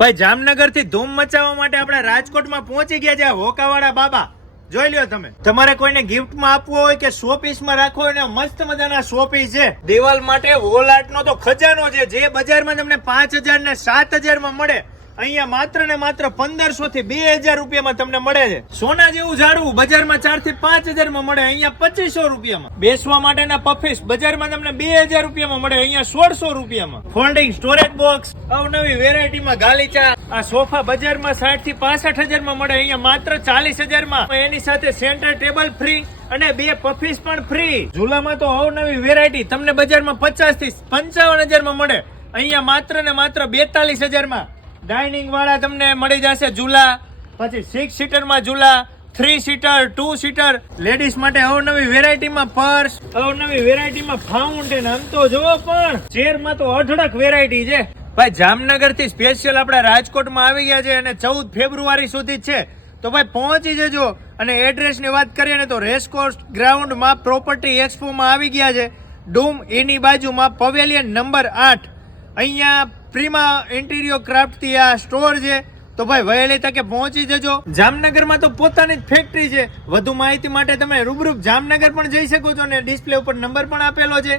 ભાઈ જામનગરથી ધૂમ મચાવવા માટે આપણે રાજકોટમાં પહોંચી ગયા છે હોકાવાળા બાબા. જોઈ લ્યો તમે. તમારે કોઈને ગિફ્ટમાં આપવો હોય કે શો પીસમાં રાખવો હોય ને મસ્ત મજાના શો છે. દિવાલ માટે વોલ આર્ટ નો તો ખજાનો છે. જે બજારમાં તમને પાંચ હજાર ને સાત હજારમાં મળે અહીંયા માત્ર ને માત્ર પંદરસો થી બે હજાર રૂપિયામાં તમને મળે છે. સોના જેવું ઝાડવું બજારમાં ચારથી પાંચ હજારમાં મળે, અહીંયા પચીસો રૂપિયામાં. બેસવા માટેના પફીસ બજારમાં તમને બે હજાર રૂપિયામાં મળે, અહીંયા સોળસો રૂપિયામાં. ફોલ્ડિંગ સ્ટોરેજ બોક્સ અવનવી વેરાયટીમાં ગાલીચા આ સોફા બજારમાં સાઠથી પાસઠ હજારમાં મળે, અહીંયા માત્ર ચાલીસ હજારમાં એની સાથે સેન્ટર ટેબલ ફ્રી અને બે પફીસ પણ ફ્રી ઝૂલામાં તો અવનવી વેરાયટી તમને બજારમાં પચાસથી પંચાવન હજારમાં મળે, અહીંયા માત્ર ને માત્ર બેતાલીસ હજારમાં ડાઇનિંગ વાળા તમને મળી જશે ઝૂલા. પછી સિક્સ સીટરમાં ઝૂલા. Three seater two seater ladies માટે અવનવી વેરાયટીમાં પર્સ અવનવી વેરાયટીમાં ફાઉન્ટેન આમ તો જુઓ પણ ચેરમાં તો અઢળક વેરાયટી છે. ભાઈ જામનગરથી સ્પેશિયલ આપણા રાજકોટમાં આવી ગયા છે અને ચૌદ ફેબ્રુઆરી સુધી છે. તો ભાઈ, પહોંચી જજો. અને એડ્રેસની વાત કરીએ ને તો રેસકોર્સ ગ્રાઉન્ડમાં પ્રોપર્ટી એક્સપોમાં આવી ગયા છે. ડૂમ, એની બાજુમાં પવેલિયન નંબર આઠ. અહીંયા પ્રીમા ઇન્ટિરિયો ક્રાફ્ટથી આ સ્ટોર છે. તો ભાઈ વહેલી તકે પહોંચી જજો. જામનગરમાં તો પોતાની જ ફેક્ટરી છે. વધુ માહિતી માટે તમે રૂબરૂપ જામનગર પણ જઈ શકો છો ને ડિસ્પ્લે ઉપર નંબર પણ આપેલો છે.